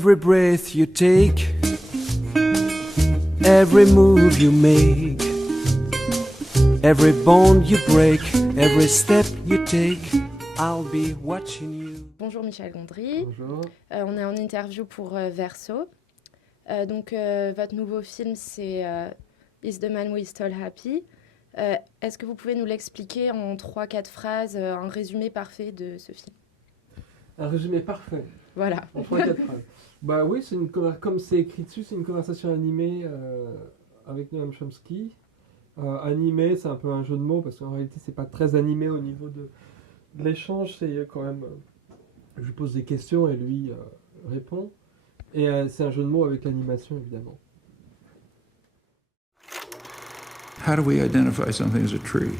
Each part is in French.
Every breath you take, every move you make, every bond you break, every step you take, I'll be watching you. Bonjour Michel Gondry. Bonjour. On est en interview pour Verso. Votre nouveau film, c'est Is the Man We Still Happy? Est-ce que vous pouvez nous l'expliquer en 3-4 phrases, un résumé parfait de ce film? Un résumé parfait. Voilà. En 3-4 phrases. Bah oui, comme c'est écrit dessus, c'est une conversation animée avec Noam Chomsky. Animé, c'est un peu un jeu de mots, parce qu'en réalité, c'est pas très animé au niveau de l'échange. C'est quand même... je lui pose des questions et lui répond. Et c'est un jeu de mots avec l'animation, évidemment. How do we identify something as a tree?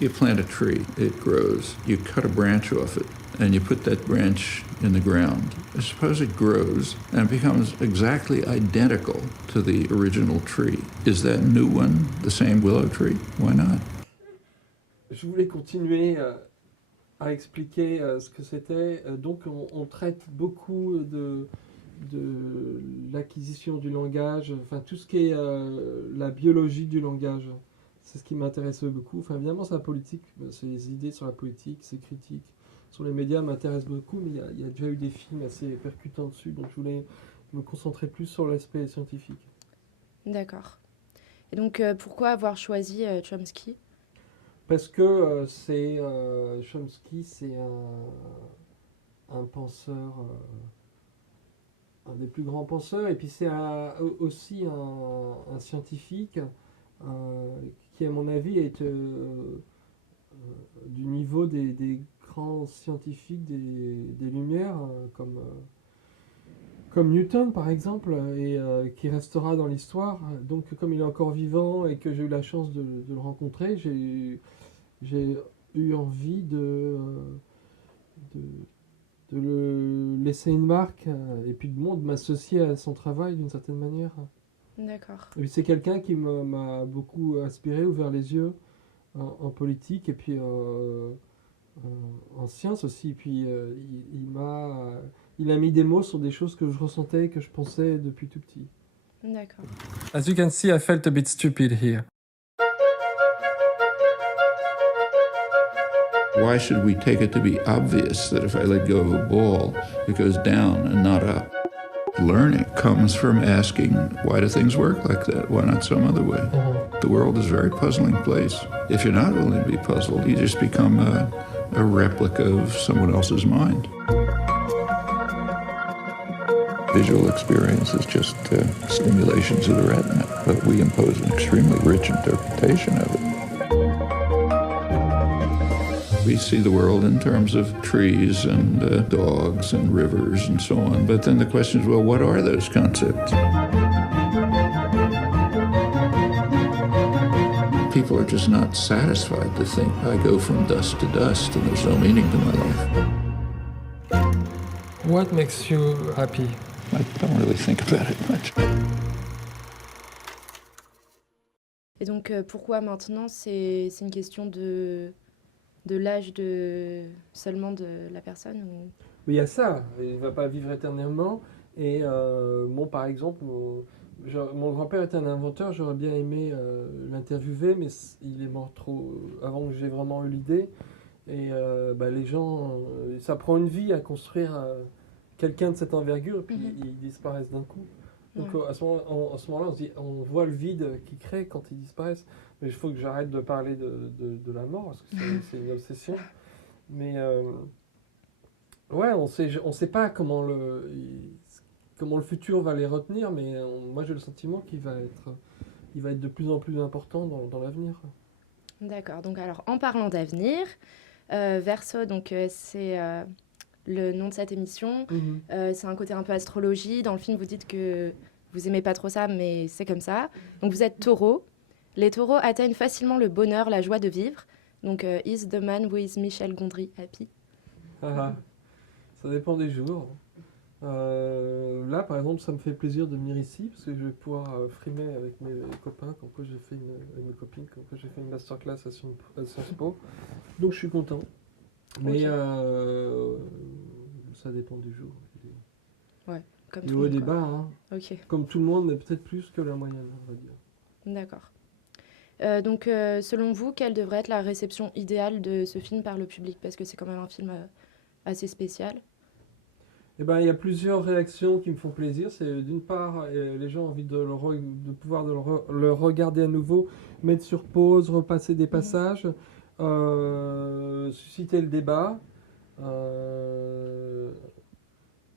You plant a tree, it grows. You cut a branch off it, and you put that branch in the ground. Suppose it grows and becomes exactly identical to the original tree. Is that new one the same willow tree? Why not? Je voulais continuer à expliquer ce que c'était. Donc on traite beaucoup de l'acquisition du langage, enfin tout ce qui est la biologie du langage. C'est ce qui m'intéresse beaucoup. Enfin évidemment c'est la politique, c'est les idées sur la politique, c'est critique. Sur les médias m'intéresse beaucoup, mais il y a déjà eu des films assez percutants dessus, donc je voulais me concentrer plus sur l'aspect scientifique. D'accord. Et donc pourquoi avoir choisi Chomsky? Parce que Chomsky, c'est un penseur, un des plus grands penseurs, et puis c'est aussi un scientifique qui, à mon avis, est du niveau des grands scientifiques des Lumières, comme Newton par exemple, et qui restera dans l'histoire. Donc comme il est encore vivant et que j'ai eu la chance de le rencontrer, j'ai eu envie de le laisser une marque et puis de m'associer à son travail d'une certaine manière. D'accord. Et puis c'est quelqu'un qui m'a beaucoup inspiré, ouvert les yeux en politique et puis en sciences aussi. Et puis il a mis des mots sur des choses que je ressentais, que je pensais depuis tout petit. D'accord. As you can see, I felt a bit stupid here. Why should we take it to be obvious that if I let go of a ball, it goes down and not up? Learning comes from asking, why do things work like that? Why not some other way? The world is a very puzzling place. If you're not willing to be puzzled, you just become a replica of someone else's mind. Visual experience is just stimulations of the retina, but we impose an extremely rich interpretation of it. We see the world in terms of trees and dogs and rivers and so on. But then the question is, well, what are those concepts? People are just not satisfied to think, I go from dust to dust and there's no meaning to my life. What makes you happy? I don't really think about it much. Et donc pourquoi maintenant? C'est une question de l'âge seulement de la personne ou... Mais il y a ça, il ne va pas vivre éternellement. Et par exemple, mon grand-père était un inventeur, j'aurais bien aimé l'interviewer, mais il est mort trop avant que j'ai vraiment eu l'idée. Et les gens, ça prend une vie à construire quelqu'un de cette envergure, et puis ils disparaissent d'un coup. Donc à ce moment-là, on voit le vide qu'ils créent quand ils disparaissent. Mais il faut que j'arrête de parler de la mort, parce que c'est une obsession. Mais on sait pas comment le futur va les retenir, mais moi j'ai le sentiment qu'il va être de plus en plus important dans l'avenir. D'accord. Donc alors, en parlant d'avenir, Verso, donc c'est le nom de cette émission. C'est un côté un peu astrologie. Dans le film, vous dites que vous aimez pas trop ça, mais c'est comme ça. Donc vous êtes taureau. Les taureaux atteignent facilement le bonheur, la joie de vivre. Donc, is the man with Michel Gondry happy? Ça dépend des jours. Là, par exemple, ça me fait plaisir de venir ici, parce que je vais pouvoir frimer avec mes copains, comme quoi avec mes copines, comme quoi j'ai fait une masterclass à Sciences Po. Donc je suis content. Mais ça dépend du jour. Comme Il tout y le a monde, des quoi. bas, hein. Ok, Comme tout le monde, mais peut-être plus que la moyenne, on va dire. d'accord. Donc, selon vous, quelle devrait être la réception idéale de ce film par le public? Parce que c'est quand même un film assez spécial. Eh ben, il y a plusieurs réactions qui me font plaisir. C'est d'une part, les gens ont envie de pouvoir le regarder à nouveau, mettre sur pause, repasser des passages, susciter le débat. Euh,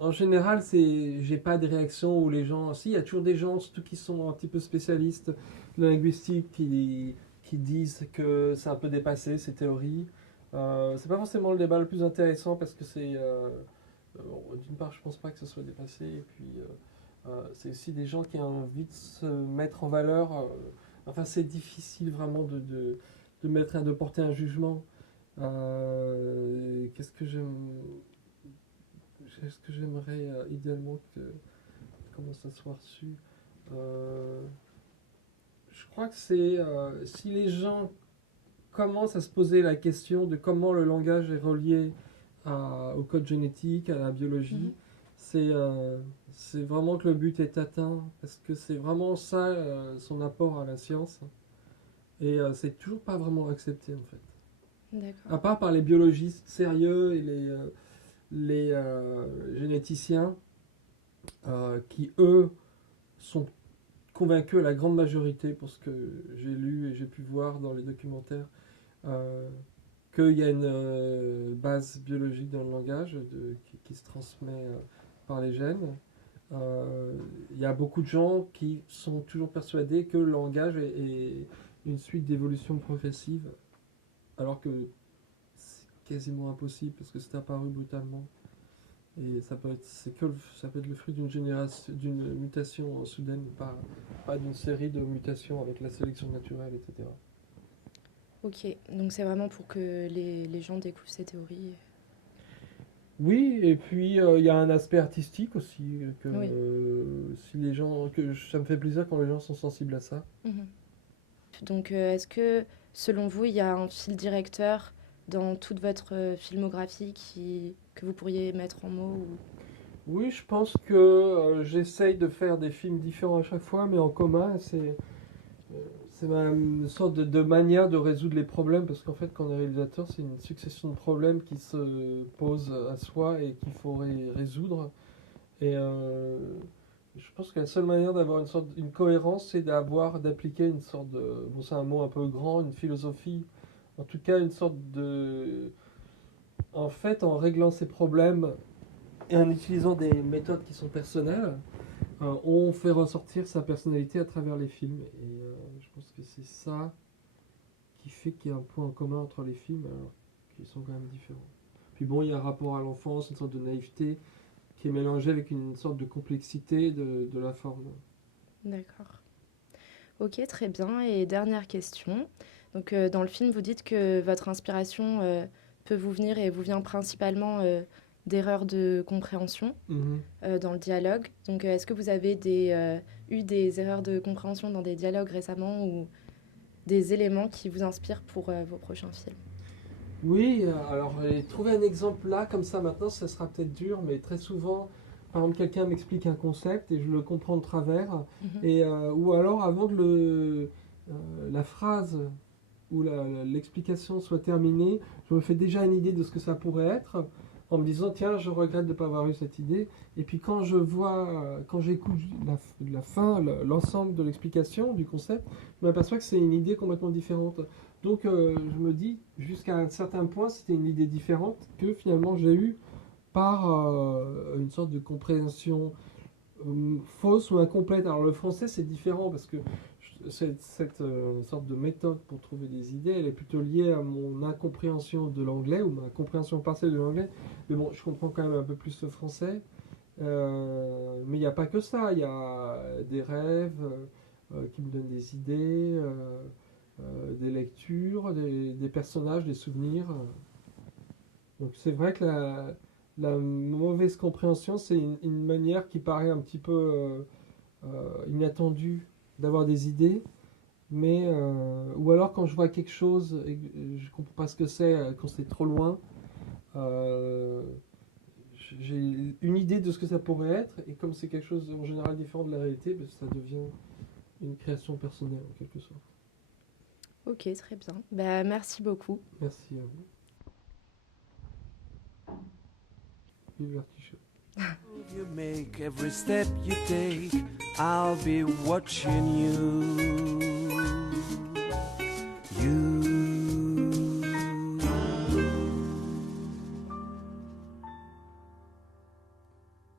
En général, j'ai pas de réaction où les gens. Si, il y a toujours des gens, surtout qui sont un petit peu spécialistes de la linguistique, qui disent que c'est un peu dépassé ces théories. C'est pas forcément le débat le plus intéressant parce que d'une part, je pense pas que ce soit dépassé, et puis c'est aussi des gens qui ont envie de se mettre en valeur. Enfin, c'est difficile vraiment de porter un jugement. Qu'est-ce que j'aime. Est-ce que j'aimerais idéalement comment ça soit reçu. Euh, je crois que c'est si les gens commencent à se poser la question de comment le langage est relié au code génétique, à la biologie, c'est vraiment que le but est atteint, parce que c'est vraiment ça son apport à la science. Et c'est toujours pas vraiment accepté en fait. D'accord. À part par les biologistes sérieux et les généticiens qui, eux, sont convaincus à la grande majorité, pour ce que j'ai lu et j'ai pu voir dans les documentaires, qu'il y a une base biologique dans le langage qui se transmet par les gènes. Il y a beaucoup de gens qui sont toujours persuadés que le langage est une suite d'évolution progressive, alors que c'est quasiment impossible parce que c'est apparu brutalement. Et ça peut être le fruit d'une mutation soudaine, pas d'une série de mutations avec la sélection naturelle, etc. Ok, donc c'est vraiment pour que les gens découvrent ces théories. Oui, et puis il y a un aspect artistique aussi, Oui. Si les gens, ça me fait plaisir quand les gens sont sensibles à ça. Mhm. Donc, est-ce que, selon vous, il y a un fil directeur dans toute votre filmographie que vous pourriez mettre en mots Oui, je pense que j'essaye de faire des films différents à chaque fois, mais en commun, c'est une sorte de manière de résoudre les problèmes, parce qu'en fait, quand on est réalisateur, c'est une succession de problèmes qui se posent à soi et qu'il faut résoudre. Et je pense que la seule manière d'avoir une cohérence, c'est d'appliquer une sorte de, bon, c'est un mot un peu grand, une philosophie, en tout cas une sorte de, en fait, en réglant ces problèmes et en utilisant des méthodes qui sont personnelles, on fait ressortir sa personnalité à travers les films. Et je pense que c'est ça qui fait qu'il y a un point en commun entre les films, alors qu'ils sont quand même différents. Puis bon, il y a un rapport à l'enfance, une sorte de naïveté qui est mélangée avec une sorte de complexité de la forme. D'accord. Ok, très bien. Et dernière question. Donc, dans le film, vous dites que votre inspiration peut vous venir et vous vient principalement d'erreurs de compréhension dans le dialogue. Donc, est-ce que vous avez eu des erreurs de compréhension dans des dialogues récemment ou des éléments qui vous inspirent pour vos prochains films? Oui, alors trouver un exemple là, comme ça maintenant, ça sera peut-être dur, mais très souvent, par exemple, quelqu'un m'explique un concept et je le comprends de travers, et, ou alors avant que la phrase ou l'explication soit terminée, je me fais déjà une idée de ce que ça pourrait être, en me disant, tiens, je regrette de ne pas avoir eu cette idée. Et puis quand quand j'écoute la fin, l'ensemble de l'explication, du concept, je m'aperçois que c'est une idée complètement différente. Donc je me dis, jusqu'à un certain point, c'était une idée différente que finalement j'ai eue par une sorte de compréhension fausse ou incomplète. Alors le français c'est différent parce que cette sorte de méthode pour trouver des idées, elle est plutôt liée à mon incompréhension de l'anglais ou ma compréhension partielle de l'anglais. Mais bon, je comprends quand même un peu plus le français. Mais il n'y a pas que ça, il y a des rêves qui me donnent des idées, des lectures, des personnages, des souvenirs. Donc c'est vrai que la mauvaise compréhension, c'est une manière qui paraît un petit peu inattendue d'avoir des idées, mais ou alors quand je vois quelque chose et que je comprends pas ce que c'est quand c'est trop loin, j'ai une idée de ce que ça pourrait être, et comme c'est quelque chose en général différent de la réalité, ben, ça devient une création personnelle en quelque sorte. Ok, très bien. Bah, merci beaucoup. Merci à vous. Vive l'artichaut. You make every step you take, I'll be watching you.